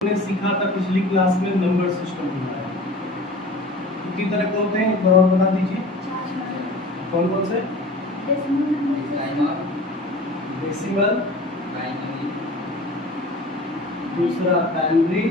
हमने सीखा था पिछली क्लास में नंबर सिस्टम बनाया। कितनी तरह के होते हैं एक बार और बता दीजिए। कौन कौन से? डेसिमल, दूसरा बाइनरी,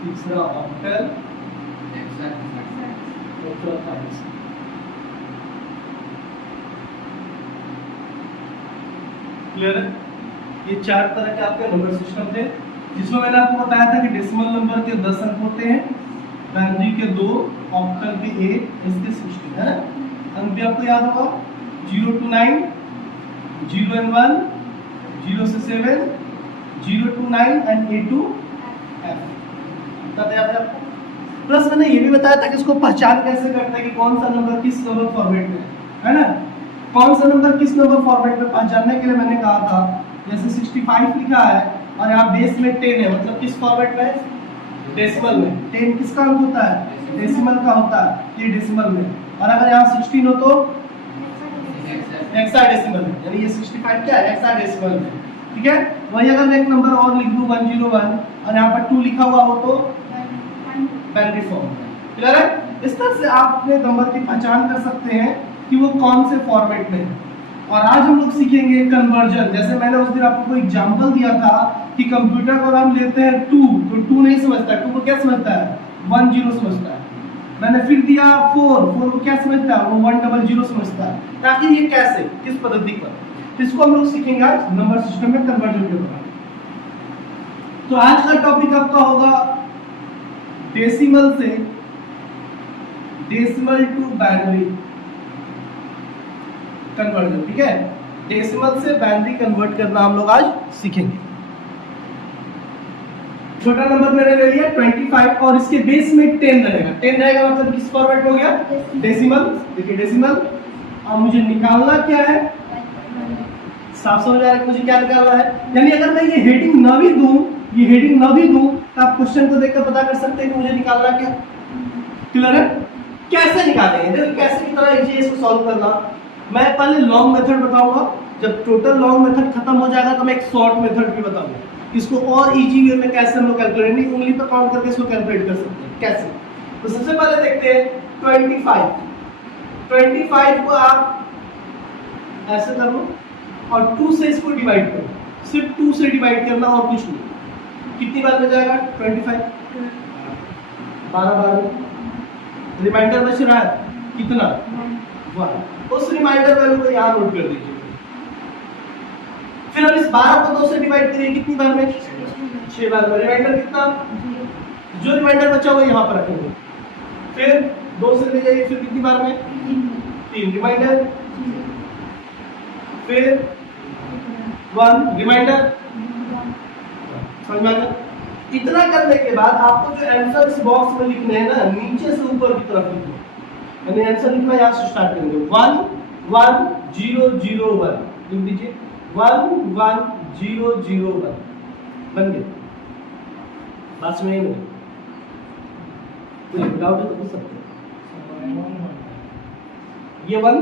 तीसरा ऑक्टल, चौथा हेक्सा। क्लियर है? ये चार तरह के आपके नंबर सिस्टम थे, जिसमें मैंने आपको बताया था कि डेसिमल नंबर के 10 अंक होते हैं, बाइनरी के 2, ऑक्टल के 8, इसके 16 है ना। अंक भी आपको याद होगा 0 to 9, 0 and 1, 0 से 7, 0 to 9 and A to F। याद है आपको? प्लस मैंने ये भी बताया था कि इसको पहचान कैसे करते हैं कि कौन सा नंबर किस नंबर फॉर्मेट में है ना। कौन सा नंबर किस नंबर फॉर्मेट में पहचानने के लिए मैंने कहा था, जैसे 65 लिखा है और यहाँ बेस में 10 है, मतलब किस फॉर्मेट में? डेसिमल में। 10 किसका अंक होता है? डेसिमल का होता है, ये डेसिमल में। और अगर यहाँ 16 हो तो हेक्साडेसिमल में, यानी ये 65 क्या है? हेक्साडेसिमल में। ठीक है। वही अगर मैं एक नंबर और लिख दूं 101 और यहाँ पर 2 लिखा हुआ हो तो बाइनरी फॉर्म। क्लियर है? इस तरह से आप अपने नंबर की पहचान कर सकते हैं कि वो कौन से फॉर्मेट में है। और आज हम लोग सीखेंगे कन्वर्जन। जैसे मैंने उस दिन आपको एग्जांपल दिया था कि कंप्यूटर को हम लेते हैं 2 तो 2 नहीं समझता है, 2 को क्या समझता है? 10 समझता है। मैंने फिर दिया 4 को क्या समझता है? वो 100 समझता है। ताकि ये कैसे, किस पद्धति पर, तो इसको हम लोग सीखेंगे आज नंबर सिस्टम में कन्वर्जन के बारे में। तो आज का टॉपिक आपका होगा डेसिमल से डेसिमल टू बाइनरी कन्वर्जन। ठीक है, डेसिमल से बाइनरी कन्वर्ट करना हम लोग आज सीखेंगे। छोटा नंबर मैंने ले लिया 25 और इसके बेस में 10 रहेगा। 10 रहेगा मतलब किस फॉर्मेट में हो गया? डेसिमल। देखिए डेसिमल। अब मुझे निकालना क्या है? साफ समझ आ रहा है मुझे क्या निकालना है? यानी अगर मैं ये हेडिंग ना भी दूं, तो आप क्वेश्चन को देखकर पता कर सकते हैं कि मुझे निकालना क्या। क्लियर है? कैसे निकालेंगे? देखो कैसे की तरह इजी है इसको सॉल्व करना। मैं पहले लॉन्ग मेथड बताऊंगा, जब टोटल लॉन्ग मेथड खत्म हो जाएगा तो मैं एक शॉर्ट मेथड भी बताऊंगा, इसको और इजी वे में कैसे हम लोग कैलकुलेट, उंगली पर काउंट करके इसको कैलकुलेट कर सकते हैं कैसे। तो सबसे पहले देखते हैं 25 को आप ऐसे कर लो और 2 से इसको डिवाइड करो, सिर्फ 2 से डिवाइड करना और कुछ नहीं। कितनी बार में जाएगा 25? 12 बार में। रिमाइंडर बच रहा है कितना? 1। उस रिमाइंडर वैल्यू को यहाँ नोट कर दीजिए। फिर हम इस 12 को 2 से डिवाइड करिए, कितनी बार में? 6 बार में। रिमाइंडर कितना? जो रिमाइंडर बचा हुआ यहाँ पर रखेंगे। फिर 2 से ले जाइए, फिर कितनी बार में? 3 रिमाइंडर। फिर 1 रिमाइंडर। समझ में आ गया? इतना करने के बाद आपको जो आंसर इस बॉक्स में लिखने हैं ना, नीचे से ऊपर की तरफ लिखना। यानी आंसर लिखना यहाँ से स्टार्ट करेंगे 1 1 0 0 1 लिख दीजिए। 1 1 0 0 1 बन गया। बात में नहीं कोई डाउट है तो पूछ सकते हैं। ये 1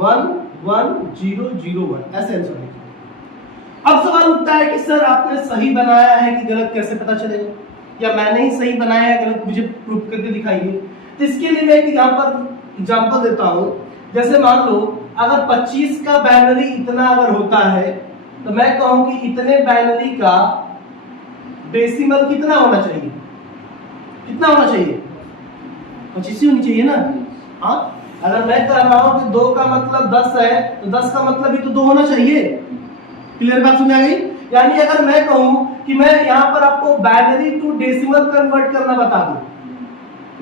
1 1 0 0 1 ऐसे आंसर लिखिए। अब सवाल उठता है कि सर आपने सही बनाया है कि गलत, कैसे पता चलेगा? या मैंने ही सही बनाया है गलत, मुझे प्रूफ करके दिखाइए। तो इसके लिए मैं एक यहाँ पर एग्जांपल देता हूँ। जैसे मान लो अगर 25 का बाइनरी इतना अगर होता है तो मैं कहूँ कि इतने बाइनरी का डेसिमल कितना होना चाहिए? कितना होना चाहिए? 25 ही होनी चाहिए ना। हाँ, अगर मैं कह रहा हूँ कि 2 का मतलब 10 है तो 10 का मतलब भी तो 2 होना चाहिए। क्लियर बात समझ आ गई? यानी अगर मैं कहूं कि मैं यहाँ पर आपको बाइनरी टू डेसिमल कन्वर्ट करना बता दूं,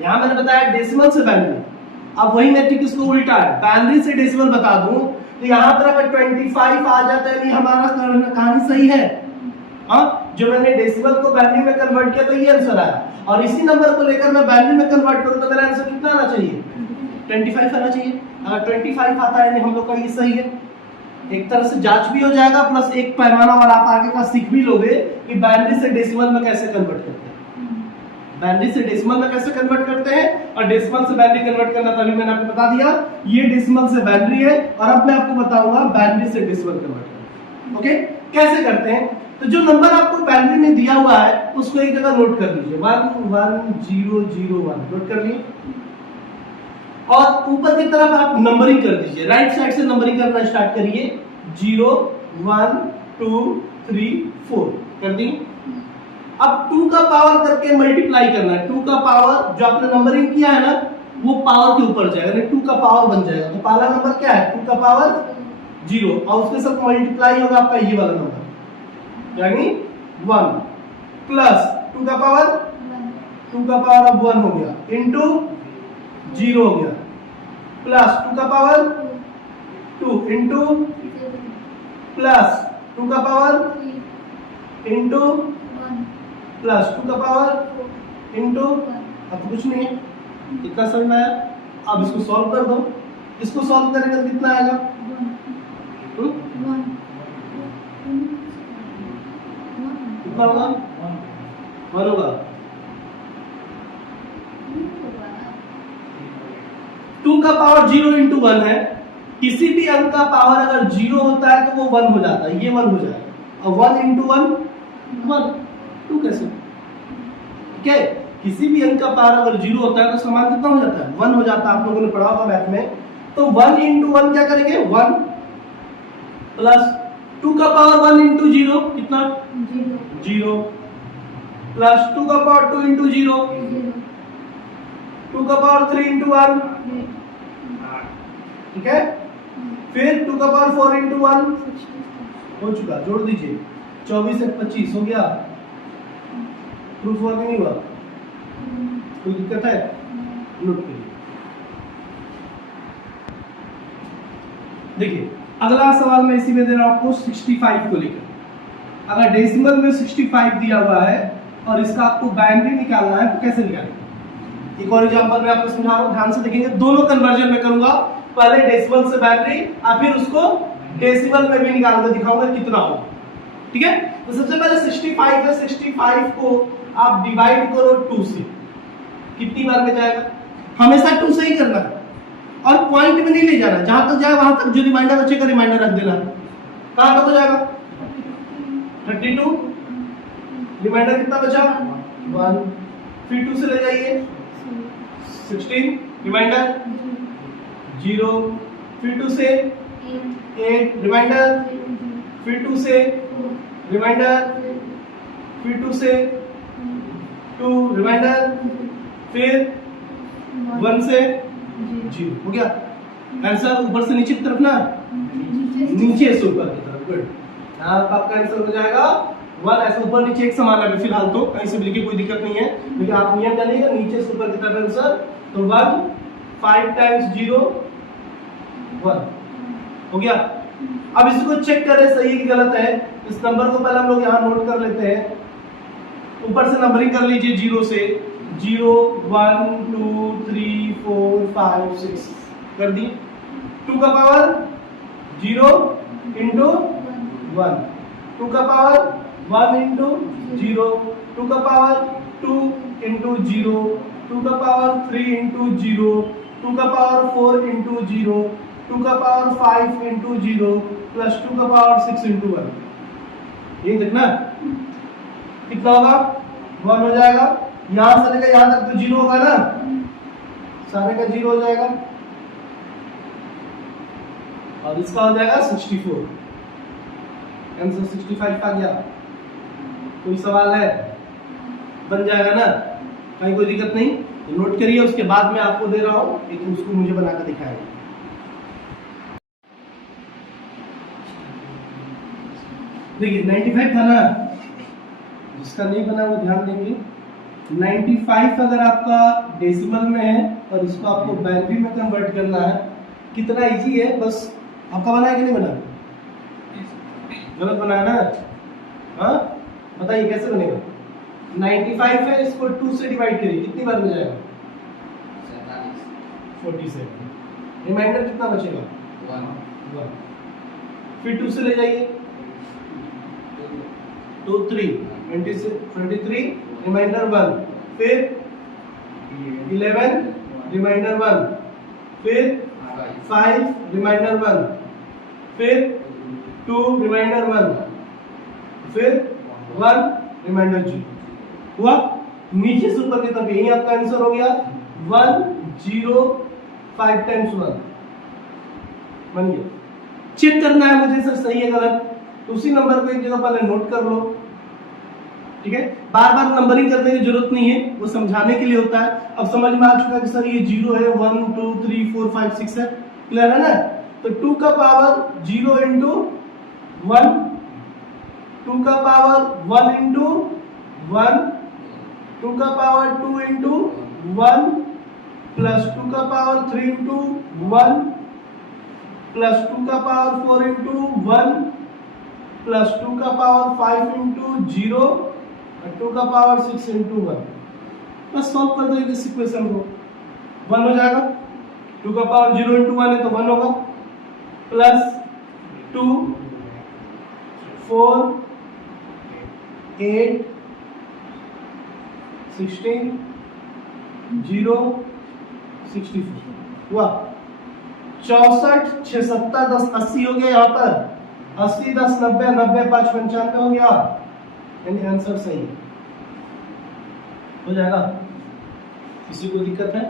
यहाँ मैंने बताया डेसिमल से बाइनरी, अब वही मैं ठीक इसको उल्टा है, बाइनरी से डेसिमल बता दूं तो यहाँ पर अगर 25 आ जाता है, हमारा कहानी सही है। हाँ, जो मैंने डेसिमल को बाइनरी में कन्वर्ट किया तो ये आंसर आया, और इसी नंबर को लेकर मैं बाइनरी में कन्वर्ट करूं तो मेरा आंसर कितना आना चाहिए? 25 आना चाहिए। अगर 25 आता है हम लोग का ये सही है। एक तरह से जांच भी हो जाएगा, प्लस एक पैमाना और आप आगे का सीख भी लोगे कि बाइनरी से डेसिमल में कैसे कन्वर्ट करते हैं। बाइनरी से डेसिमल में कैसे कन्वर्ट करते हैं और डेसिमल से बाइनरी कन्वर्ट करना, तभी मैंने आपको बता दिया। ये डेसिमल से बाइनरी है और अब मैं आपको बताऊंगा बाइनरी से डेसिमल कन्वर्ट करना। ओके। कैसे करते हैं, तो जो नंबर आपको बाइनरी में दिया हुआ है उसको एक जगह नोट कर लीजिए, 11001 नोट कर लिए, और ऊपर की तरफ आप नंबरिंग कर दीजिए, राइट साइड से नंबरिंग करना स्टार्ट करिए, 0 1 2 3 4 कर दी। अब 2 का पावर करके मल्टीप्लाई करना है, 2 का पावर जो आपने नंबरिंग किया है ना वो पावर के ऊपर जाएगा, यानी 2 का पावर बन जाएगा, तो पहला नंबर क्या है 2 का पावर 0 और उसके साथ मल्टीप्लाई होगा आपका ये वाला नंबर यानी 1 प्लस 2 का पावर 1 हो गया इंटू 0 हो गया प्लस 2 का पावर 2 इंटू प्लस 2 का पावर इंटू प्लस 2 का पावर इंटू, अब कुछ नहीं है, इतना समझ में आया। अब इसको सॉल्व कर दो, इसको सॉल्व करेंगे तो कितना आएगा, कितना होगा 1 होगा। 2 का पावर 0 इंटू 1 है, किसी भी अंक का पावर अगर 0 होता है तो वो 1 हो जाता है, ये 1 हो जाएगा, और 1 इंटू 1 1 2 कैसे, ठीक है, किसी भी अंक का पावर अगर 0 होता है तो समान कितना हो जाता है 1 हो जाता है, आप लोगों ने पढ़ा होगा मैथ में। तो 1 इंटू 1 क्या करेंगे 1 प्लस 2 का पावर 1 इंटू 0 कितना 0 प्लस 2 का पावर 2 इंटू 0 2 का पावर 3 इंटू 1, ठीक है, फिर 2 का पावर 4 इंटू 1 हो चुका, जोड़ दीजिए 24 से 25 हो गया, प्रूफ हुआ कि नहीं हुआ, कोई दिक्कत है, नोट करिए। देखिए अगला सवाल मैं इसी में दे रहा हूं आपको 65 को लेकर, अगर डेसिमल में 65 दिया हुआ है और इसका आपको बाइनरी निकालना है तो कैसे निकालेंगे, एक और एग्जांपल मैं आपको समझा रहा हूं, ध्यान से देखेंगे, दोनों कन्वर्जन में करूंगा, पहले डेसिमल से बाइनरी और फिर उसको डेसिमल में भी निकाल कर दिखाऊंगा कितना होगा, ठीक है। तो सबसे पहले 65 है, 65 को आप डिवाइड करो 2 से, कितनी बार में जाएगा, हमेशा 2 से ही करना है और पॉइंट में नहीं ले जाना, जहां तक जाए वहां तक जो रिमाइंडर बचेगा रिमाइंडर रख देना, कहां तक हो जाएगा 32, रिमाइंडर कितना बचा 1, फिर 2 से ले जाइए 16, रिमाइंडर 0, फिर 2 से 8, रिमाइंडर, फिर 2 से रिमाइंडर, फिर 2 से 2 रिमाइंडर, फिर 1 से 0 हो गया आंसर, ऊपर से नीचे की तरफ ना, नीचे से ऊपर की तरफ, गुड, यहाँ आपका आंसर हो जाएगा 1, ऐसे ऊपर नीचे एक समान है फिलहाल, तो कहीं से भी लिखिए कोई दिक्कत नहीं है, लेकिन आप नियम जानिएगा नीचे से ऊपर की तरफ आंसर, तो 1 5 टाइम्स 0 1 हो गया। अब इसको चेक करें सही है कि गलत है, इस नंबर को पहले हम लोग यहाँ नोट कर लेते हैं, ऊपर से नंबरिंग कर लीजिए 0 से, 0 1 2 3 4 5 6 कर दी, 2 का पावर 0 इंटू 1, 2 का पावर 1 इंटू 0, 2 का पावर 2 इंटू 0, 2 का पावर 3 इंटू 0, 2 का पावर 4 इंटू 0, 2 का पावर 5 इंटू 0 प्लस 2 का पावर 6 इंटू 1, ये देखना कितना होगा 1 हो जाएगा, यहां से लेकर यहां तक तो 0 होगा ना, सारे का 0 हो जाएगा, और इसका हो जाएगा 64, आंसर 65 आ गया। कोई सवाल है, बन जाएगा ना, कहीं कोई दिक्कत नहीं, तो नोट करिए, उसके बाद में आपको दे रहा हूं, लेकिन उसको मुझे बनाकर दिखाएगा। देखिए 95 था ना, जिसका नहीं बना वो ध्यान देंगे, 95 अगर आपका डेसिमल में है और इसको आपको बाइनरी में कन्वर्ट करना है, कितना इजी है, बस आपका बना है कि नहीं बना, गलत बना है ना, हाँ बताइए कैसे बनेगा, 95 है, इसको 2 से डिवाइड करिए, कितनी बार में जाएगा 47, रिमाइंडर कितना बचेगा 1, फिर 2 से ले जाइए 2 3 23 रिमाइंडर 1, फिर 11 रिमाइंडर 1, फिर 5 रिमाइंडर 1, फिर 2 रिमाइंडर 1, फिर 1 रिमाइंडर 0 हुआ। नीचे से ऊपर की तरफ यही आपका आंसर हो गया 1 0 5 टाइम्स 1 बन गया। चेक करना है मुझे सर सही है गलत, तो उसी नंबर को एक जगह पहले नोट कर लो, ठीक है। बार बार नंबरिंग करने की जरूरत नहीं है, वो समझाने के लिए होता है। अब समझ में आ चुका है कि सर ये 0 है, 1 2 3 4 5 6 है, क्लियर है ना। तो 2 का पावर 0 इंटू 1, 2 का पावर 1 इंटू 1, 2 का पावर 2 इंटू 1 प्लस 2 का पावर 3 इंटू 1 प्लस 2 का पावर 4 इंटू 1 प्लस 2 का पावर 5 इंटू 0 और 2 का पावर 6 इंटू 1। बस सॉल्व कर दो इस इक्वेशन को, 1 हो जाएगा। 2 का पावर 0 इंटू 1 है तो 1 होगा, प्लस 2 4 8 16 0 64 हुआ। 64 6 7 10 80 हो गया। यहाँ पर 80 10 90 90 5 95 हो गया, यानी आंसर सही हो जाएगा। किसी को दिक्कत है?